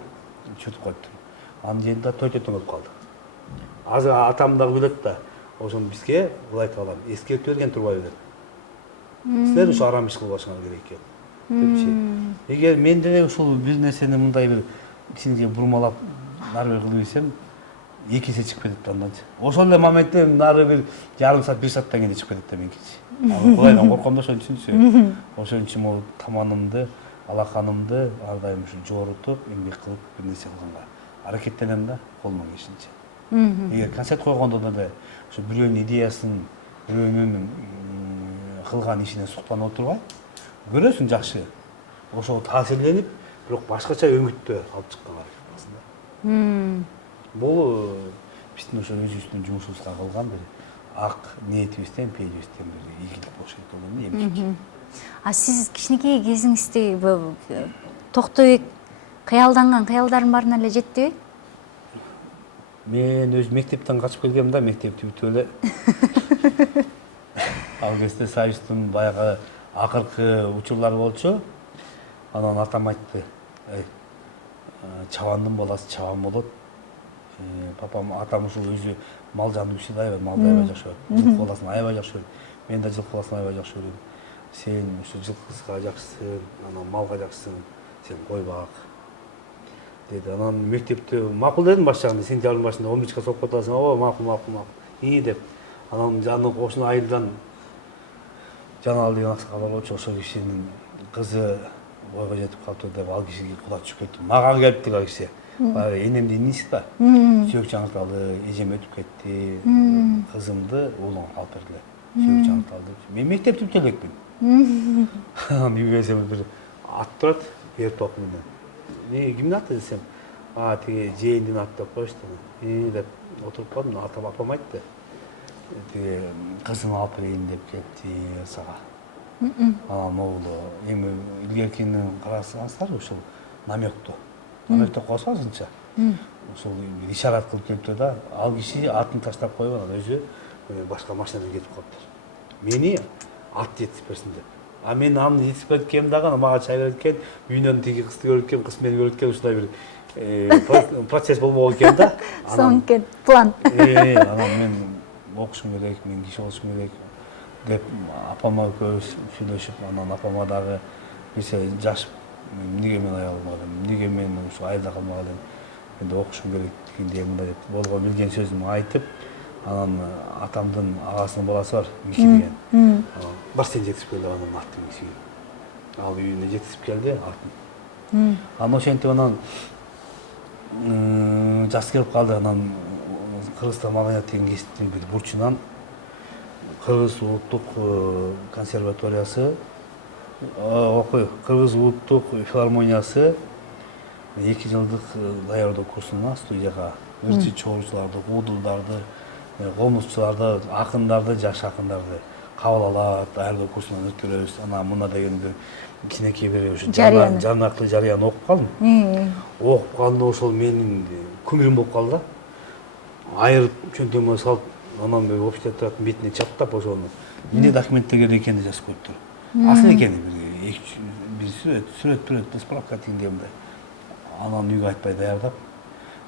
чүрүп коюптур. Анын жеринде төйтөтөң өлүп калды. Азыр атам да билет да, ошону бизге былай айтып алам, эскертип берген турбайбы деп. Силер ушу арам иш кылбашыңар керек экен депчи. Эгер мен деле ушул бир нерсени мындай бир ичинде бурмалап нары бери кылып ийсем, 2 эсе чыгып кетет анданчы. Ошол эле моментте нары бир жарым саат, 1 сааттан кийин чыгып кетет да меникичи. Кудайдан корком да ошон үчүнчү. Ошон үчүн могу таманымды, алаканымды ар дайым ушу жорутуп, эмгек кылып бир нерсе кылганга аракеттенем да, колуман келишинче. Эгер концерт койгондо деле ошо бирөөнүн идеясын, бирөөнүн кылган ишине суктанып отурбай, көрөсүң жакшы. Ошого таасирленип, бирок башкача өңүттө алып чыкканга аракет кыласың да. Бул биздин ошо өзүбүздүн жумушубузга кылган бир ак ниетибизден, пейилибизден бир ийгилик болушу керек эмне. А сиз кичинекей кезиңизде Токтобек кыялданган кыялдардын баарына эле жеттиби? Мен өз мектептен качып келгем да, мектепти бүтүп эле. Ал кезде Союздун баягы акыркы учурлары болчу. Анан атам айтты, чабандын баласы чабан болот. Атам ушул өзү мал жанды күчтүү аябай, малды аябай жакшы көрөт. Жылкы баласын аябай жакшы көрөт. Мен да жылкы баласын аябай жакшы көрөм. Сен ушу жылкыга жакшысың, анан малга жакшысың, сен кой бак деди. Анан мектепте макул дедим башчагында, сентябрдын башында 11-ка соғып катасың, ооба макул. И деп. Анан жанын кошуна айылдан Жанал деген аксакал болчу, ошол кишинин кызы бойго жетип калыптыр деп ал кишиге куда түшүп кеттим. Мага келиптир ал киши. Энемдин иниси да. Сүйөк жаңырталы, эжем өтүп кетти. Кызымды уулуңа алып бердиле. Сүйөк жаңырталы деп. Мен мектепти бүтө элекмин. Анан үйгө келсем бир ат турат, эр топ менен. Кимдин аты десем, тиги жээндин аты деп коюшту. Деп отуруп калдым, апам айтты. Тиги кызын алып берейин деп кетти сага. Анан оглу эми илгеркини карасаңыздар ушул намёкту. Намёкту косасыңча. Ушул ишарат кылып келиптир да, ал киши атын таштап коюп анан өзү башка машинада кетип калыптыр. Мени ат жетип берсин деп. А мен аны жетип берткем дагы, мага чай берген, үйүнөн тиги кызды көрүткем, кыз мени көрүткем, ушундай бир процесс болмок экен да. Соң экен план. Анан мен окушум керек, мен киши болушум керек деп апама экөөбүз сүйлөшүп, анан апама дагы бирсе жаш, эмнеге мен аял албадым, эмнеге мен ушу айылда калмадым, мен да окушум керек дегендей мындай деп болго билген сөзүмдү айтып, анан атамдын агасынын баласы бар, Мики деген. Бар сен жеткизип кел деп анан аттын кишиге. Ал үйүнө жеткизип келди атын. Анан ошентип анан жас келип калды, анан Кыргызстан маданият деген кесиптин бир бурчунан Кыргыз улуттук консерваториясы, Кыргыз улуттук филармониясы 2 жылдык даярдоо курсуна студияга ырчы чогуучуларды, куудулдарды, комузчуларды, акындарды, жаш акындарды кабыл алат, даярдоо курсунан өткөрөбүз. Анан мына деген бир кичинекей бир ушу жарнактуу жарыяны окуп калдым. Окуп калганда ошол менин күмүрүм болуп калды да. Айырып чөнтөгүмө салып, анан общежитие туратын бетине чаптап ошону эмне документтер керек экени жазып коюптур. Асыл экени бир сүрөт, справка дегендей мындай. Анан үйгө айтпай даярдап,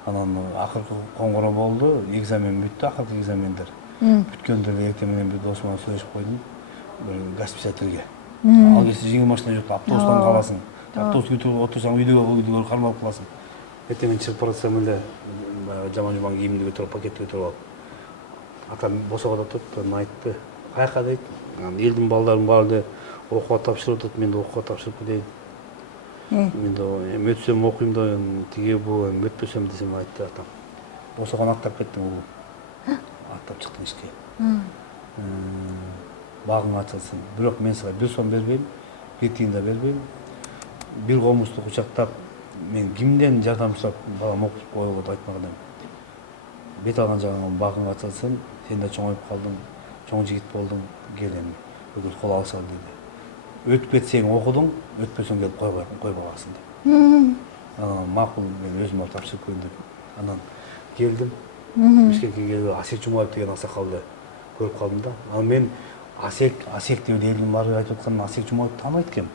Анан акыркы коңгуроо болду, экзамен бүттү, акыркы экзамендер. Бүткөндө эртең менен бир досум менен сүйлөшүп койдум. Бир газ писательге. Ал кезде жеңил машина жок, автобустан каласың. Автобус күтүп отурсаң үйдөгө кармалып каласың. Эртең менен чыгып баратсам эле жаман кийимди көтөрүп, пакетти көтөрүп алып. Атам босогода туруп, айтты. Каяка дейт. Элдин балдарынын баары окууга тапшырып атат, мен да окууга тапшырып кетейин. Мен да өтсөм окуйм да, тиги бул, өтпөсөм десем айтты атам. Босогон аттап кеттим ул. Аттап чыктым ишке. Багың ачылсын. Бирок мен сага 1 сом бербейм, 1 тиын да бербейм. Бир комузду кучактап, мен кимден жардам сурап балам окутуп коелу деп айтмаган элем. Бет алган жагыңан багың ачылсын, сен да чоңоюп калдың, чоң жигит болдуң, кел эми өгүз кол алышалы деди. Өтүп кетсең окудуң, өтпөсөң келип кой баласың деп. Анан макул мен өзүм алып тапшырып коеюн деп. Анан келдим. Бишкекке келип Асек Жумаев деген аксакалды көрүп калдым да. Анан мен Асек деп элдин баары айтып аткан Асек Жумаевди тааныбайт экенмин.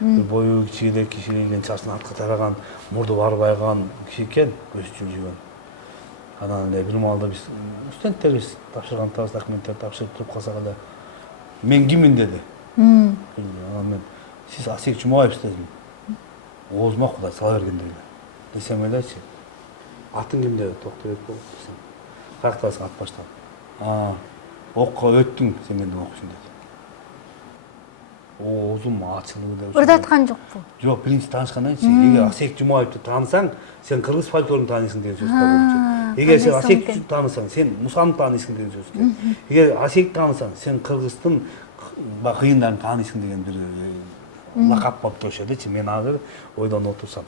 Бир бою кичине кишилеген, чачын артка тараган, мурду барбайган киши экен, көзү жүгөн. Анан эле бир маалда биз студенттербиз, тапшыргантабыз, документтерди тапшырып туруп калсак эле мен киммин деди. Анан мен сиз Асек Жумаевсиз дедим. Оозума Кудай сала бергендей эле. Десем элечи. Атың ким деди, Токтобек болуп десем. Каяктасың ат баштап. Окко өттүң, сен менден окуйсуң деди. Оозум ачылды деп. Ырдаткан жокпу? Жок, биринчи таанышкандан кийин эгер Асек Жумаевди таанысаң, сен кыргыз фольклорун тааныйсың деген сөз болчу. Эгер сен Асекти таанысаң, сен Мусаны таанысың деген сөз экен. Эгер Асекти таанысаң, сен кыргыздын кыйындарын таанысың деген бир лакап болуп турчу элечи. Мен азыр ойлонуп отурсам.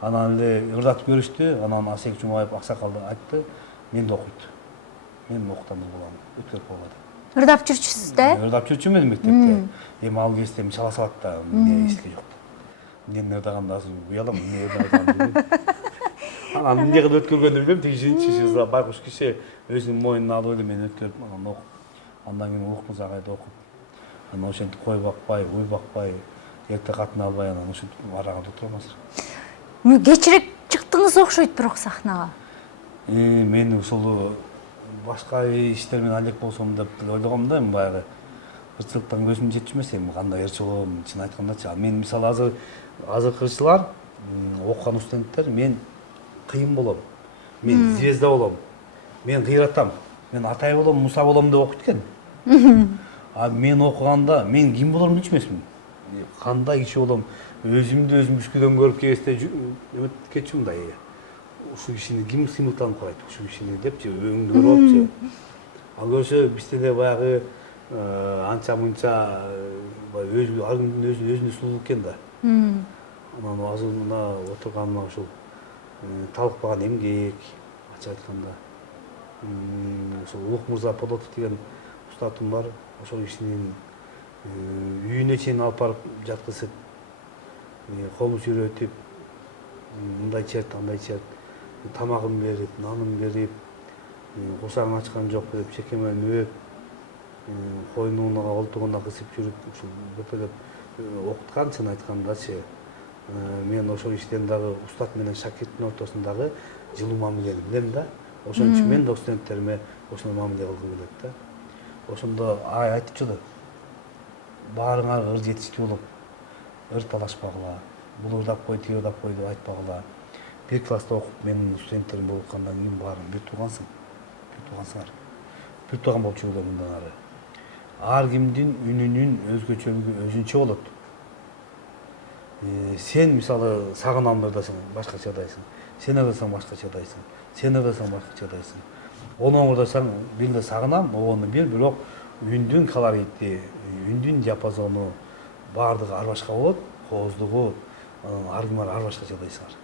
Анан эле ырдатып көрүштү. Анан Асек Жумаев аксакалды айтты, мен да окуйт. Мен окутамыз болом, өткөрүп койгула деп. Ырдап жүрчүсүз да? Ырдап жүрчүмүн мектепте. Эми ал кезде эми чала салат да, эмне эске жок. Мен ырдаганда азыр уялам, эмне ырдаганымды. Анан эмне кылып өткөргөндү билбейм, тиги байкуш киши өзүнүн мойнуна алып эле мени өткөрүп, анан окуп. Андан кийин Улукмуз агайды окуп. Анан ошентип кой бакпай, уй бакпай, эрте катын албай, анан ушинтип араганда отурам азыр. Кечирээк чыктыңыз окшойт бирок сахнага. Мен ушул башка иштер менен алек болсом деп ойлогом да, эми баягы ырчылыктан көзүм жетчү эмес, эми кандай ырчы болом, чын айткандачы. Мен мисалы азыркы ырчылар, окуган студенттер, мен кыйын болом, мен звезда болом, мен кыйратам, мен Атай болом, Муса болом деп окуйт экен. Мен окуганда мен ким болорумду билчү эмесмин. Кандай киши болом, өзүмдү өзүм үскүдөн көрүп келесте кетчү мындай. Ушул кишини ким сыймыктанып карайт, ушул кишини депчи, өңүндү көрүп алыпчы. Ал көрсө бизде деле баягы анча мынча ар кимдин өзүнө сулуулук экен да. Анан азыр мына отурганыма ушул талыкпаган эмгек, ачык айтканда. Ошол Улукмырза Подотов деген устатым бар. Ошол кишинин үйүнө чейин алып барып жаткызып, комуз үйрөтүп, мындай черт, андай черт, тамагын берип, нанын берип, курсагын ачкан жок деп чекемелин өп, койнуна колтугуна кысып жүрүп, ушул бөпөлөп окуткан, чын айткандачы. Мен ошол иштен дагы устат менен шакирттин ортосундагы жылуу мамилени билем да. Ошон үчүн мен да студенттериме ошондой мамиле кылгым келет да. Ошондо айтчу, баарыңар ыр жетиштүү болуп, ыр талашпагыла, бул ырдап кой, тиги ырдап кой деп айтпагыла. Бир класста окуп, менин студенттерим болуп аткандан кийин баарың бир туугансыңар. Бир тууган болуп жүргүлөр мындан ары. Ар кимдин үнүнүн өзгөчөлүгү өзүнчө болот. Сен мисалы сагынам ырдасаң башкача ырдайсың. Сен ырдасаң башкача ырдайсың. Сен ырдасаң башкача ырдайсың. Ону ырдасаң бир эле сагынам, ону бирок үндүн колорити, үндүн диапазону баардыгы ар башка болот, кооздугу ар ким ар башкача ырдайсыңар.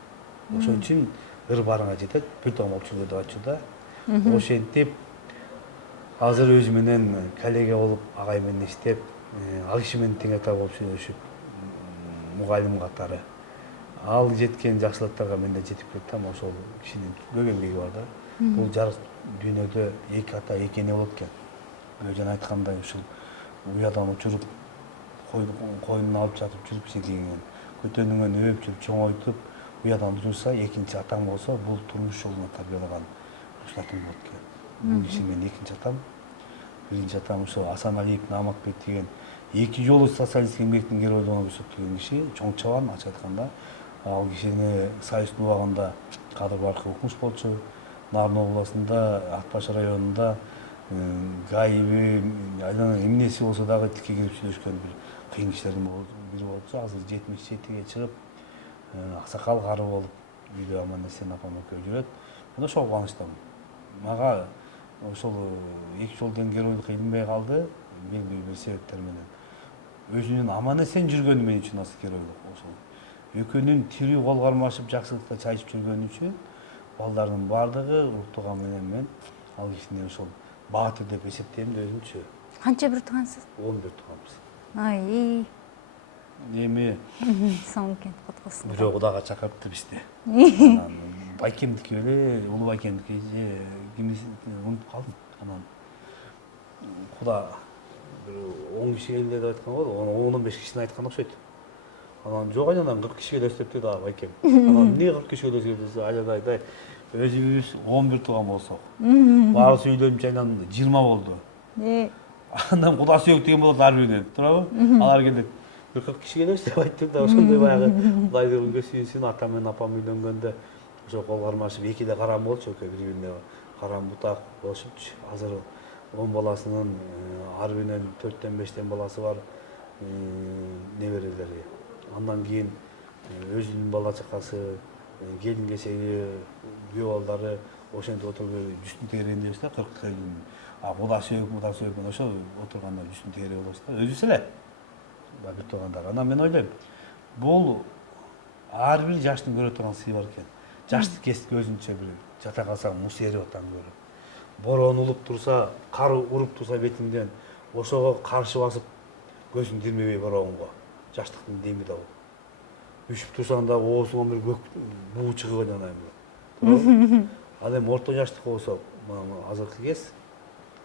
Ошон үчүн ыр баарыңа жетет, бир тууган болуп жүргүлөр деп айтчу да. Ошентип азыр өзү менен коллега болуп, агай менен иштеп, ал киши менен тең этап болуп сүйлөшүп, мугалим катары. Ал жеткен жакшылыктарга мен да жетип кеттим, ошол кишинин көп эмгеги бар да. Бул жарык дүйнөдө эки ата, эки эне болот экен. Жана айткандай ушул уядан учуруп, койнуна алып жатып жүрүп кичинекейинен, көтөнүңөн өп жүрүп, чоңойтуп, уядан жүрсе, екінші атам болса, бұл тұрмыш жолына тарбиялаған атам болды екен. Бұл киши мен екінші атам. Birinci atam şu Hasan Aliyev Namakbek деген екі жолы социалистік еңбектің геройы болып есептелген киши, чоң чабан ачып айтканда, ал кишини Сайыстын убагында кадыр баркы укмуш болчу. Нарын областында, Атбаш районунда гайби, эмнеси болсо дагы тикке кирип сүйлөшкөн бир кыйын кишилердин бири болчу. Азыр 77-ге чыгып, аксакал кары болуп, үйдө Аман-эсен апам экөө жүрөт. Мен ошол кубанычтамын. Мага ошол эки жолдон геройлук илинбей калды, белгилүү бир себептер менен. Өзүнүн аман-эсен жүргөнү мен үчүн аз геройлук. Ошол экөөнүн тирүү кол кармашып жакшылыкта чайышып жүргөнү үчүн балдардын бардыгы уктуган менен мен ал кишини ошол баатыр деп эсептейм да өзүмчө. Канча бир туугансыз? 11 тууганбыз. Ай. Эми Соң экен коткосын. бирөө Кудайга чакырыптыр бизди. Байкемдики эле, улуу байкемдики же кимиси унутуп калдым. Анан Куда бир 10 киши келди деп айткан болду, 10-15 кишини айткан окшойт. Анан жок айнан 40 кишиге элестеп dedi байкем. Анан эмне 40 кишиге элестеп десе, айдай өзүбүз 11 тууган болсок. Баарыбыз үйлөнүп айнан 20 болду. Андан Куда сүйөк деген болот ар биринен, туурабы? Алар келет. Bir 40 kişi gelirse деп айтты да, ошондой баягы Кудайдын күнгө сүйүнсүн, атам менен апам үйлөнгөндө ошо кол кармашып экиде карам болчу, экөө бири-бирине карам бутак болушупчу. Азыр 10 баласынын ар биринен 4тен 5тен баласы бар неберелери. Андан кийин өзүнүн бала чакасы, келин кесеги, күйөө балдары ошентип отуруп жүстүн тегерегинде эмес да, 40 келин. Куда сүйөк ошо отурганда жүстүн тегереги болобуз да, өзүбүз эле. Бир туугандар. Анан мен ойлойм, бул ар бир жаштын көрө турган сый бар экен. Жаштык өзүнчө бир жата калсаң мус эрип атан көрүп. Борон улуп турса, кар уруп турса бетиңден, ошого каршы басып көзүң дирмебей бороонго. Жаштыктын деми да бул. Үшүп турсаң да оозуңан бир көк буу чыгып айнайм. Ал эми орто жаштык болсо, азыркы кез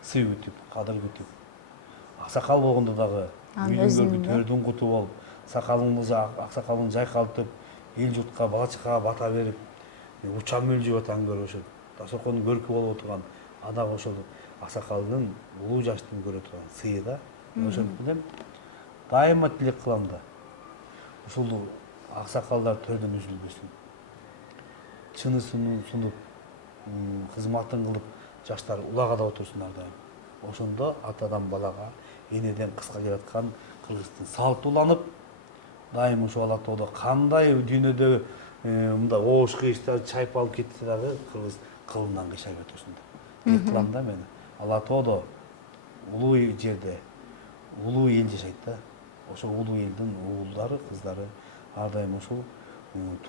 сый күтүп, кадыр күтүп. Аксакал болгондо дагы үйдүн төрдүн куту болуп, аксакалын жайкалтып, эл журтка, бала чакага бата берип, учан мөлжүп атан көрүп ошо дасокондун көркү болуп отурган ана ошол аксакалдын улуу жаштын көрө турган сыйы да. Ошентип элем дайыма тилек кылам да. Ушул аксакалдар төрдөн үзүлбөсүн. Чынысын сунуп, кызматын кылып, жаштар улагада отурсундар дайым. Ошондо атадан балага, энеден кызга келаткан кыргыздын салты уланып, дайым ушул ала тоодо кандай дүйнөдө мындай оош кыйыштар чайпалып кетсе дагы кыргыз кылынан кыйшайбай отурсун деп кылам да мен. Ала тоодо улуу жерде улуу эл жашайт да. Ошол улуу элдин уулдары, кыздары ар дайым ушул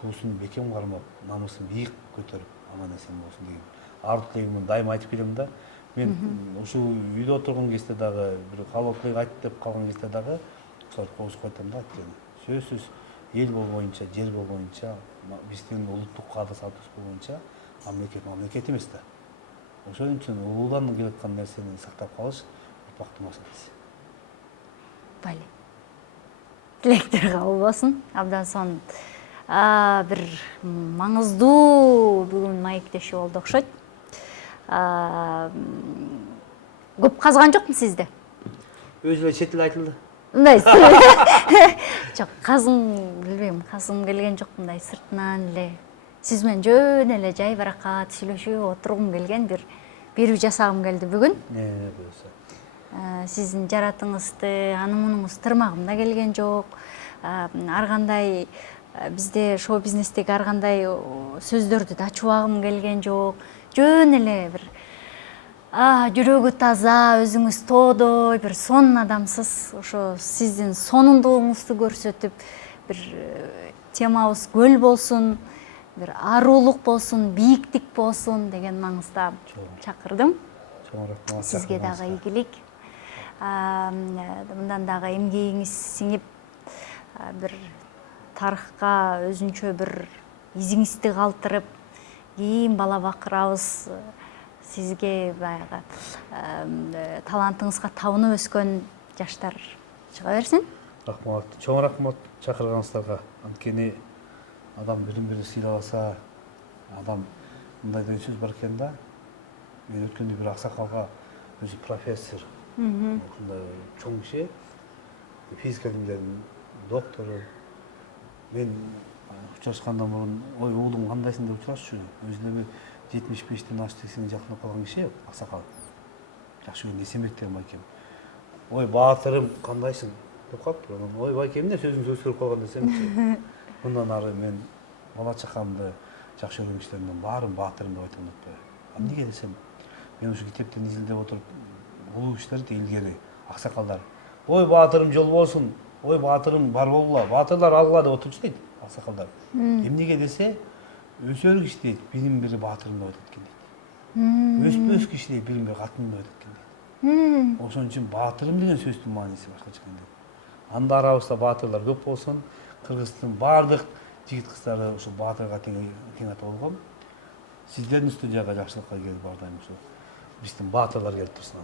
туусун бекем кармап, намысын бийик көтөрүп, аман-эсен болсун деген ар тилегимди дайым айтып келем да. Мен ушул үйдө отурган кезде дагы бир калып тилек айтып деп калган кезде дагы ошолорго кошуп айтам да, сөзсүз эл болбоюнча, жер болбоюнча, биздин улуттук каада салтыбыз болбоюнча мамлекет эмес да. Ошон үчүн улуудан келаткан нерсени сактап калыш урпактын максаты. Бали. Тилектер кабыл болсун. Абдан сонун. Бир маңыздуу бүгүн маектешүү болду окшойт. Көп казган жокмун сизди? Өзү эле чет эл айтылды. Мындай. Жок, казым билбейм, казым келген жок мындай сыртынан эле. Сиз менен жөн эле жай баракат сүйлөшүп отургум келген бир берүү жасагым келди бүгүн. Буюрса. Сиздин жаратыңызды, анын-мунуңуз тырмагымда келген жок. Ар кандай бизде шоу бизнестеги ар кандай сөздөрдү да чубагым келген жок. Жөн эле бир жүрөгү таза, өзүңүз тоодой, бир сонун адамсыз. Ошо сиздин сонундугуңузду көрсөтүп, бир темабыз көл болсун, бир арулук болсун, бийиктик болсун деген маңызда чакырдым. Чоң рахмат. Сизге дагы ийгилик. Мындан дагы эмгегиңиз сиңип, бир тарыхка өзүнчө бир изиңизди калтырып, кийин бала бакырабыз. Сизге баягы талантыңызга табынып өскөн жаштар чыга берсин. Рахмат. Чоң рахмат чакырганыңыздарга. Анткени адам бірін бірі сыйласа, адам мындай деген сөз бар екен да. Мен өткенде бір ақсақалға өзі профессор, осындай чоң киши, физика илимдеринин доктору. Мен учурашкандан мурун, ой уулум кандайсың деп сурашчу. Өзүнө бир 75-тен ашып 80-ге жакындап калган киши аксакал. Жакшы көргөн эсембектен байкем. Ой баатырым кандайсың деп калыптыр. Ой байкем эмне сөзүңүз өзгөрүп калган десемчи. Мындан ары мен бала чакамды жакшы көргөн кишилердин баарын баатырым деп айтам деп. Эмнеге десем, мен ушу китептен изилдеп отуруп, улуу кишилерди илгери аксакалдар. Ой баатырым жол болсун. Ой баатырым бар болгула. Баатырлар алгыла деп отурчу дейт аксакалдар. Эмнеге десе, өсөр киши дейт, бирин бири баатырым деп айтат экен дейт. Өспөс киши дейт, бирин бири катым деп айтат экен дейт. Ошон үчүн баатырым деген сөздүн мааниси башкача экен дейт. Анда арабызда баатырлар көп болсун, Кыргыздын баардык жигит кыздары ушул баатырга тең ата болгон. Сиздердин студияга жакшылыкка келип бардайм ушу. Биздин баатырлар келип турсун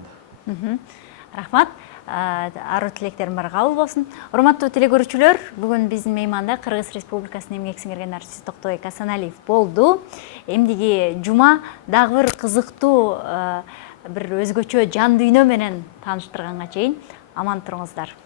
анда. Рахмат. Ару тилектерим бар кабыл болсун. Урматтуу телекөрүүчүлөр, бүгүн биздин мейманда Кыргыз Республикасынын эмгек сиңирген артист Токтой Касаналиев болду. Эмдиги жума дагы бир кызыктуу, бир өзгөчө жан дүйнө менен тааныштырганга чейин аман туруңуздар.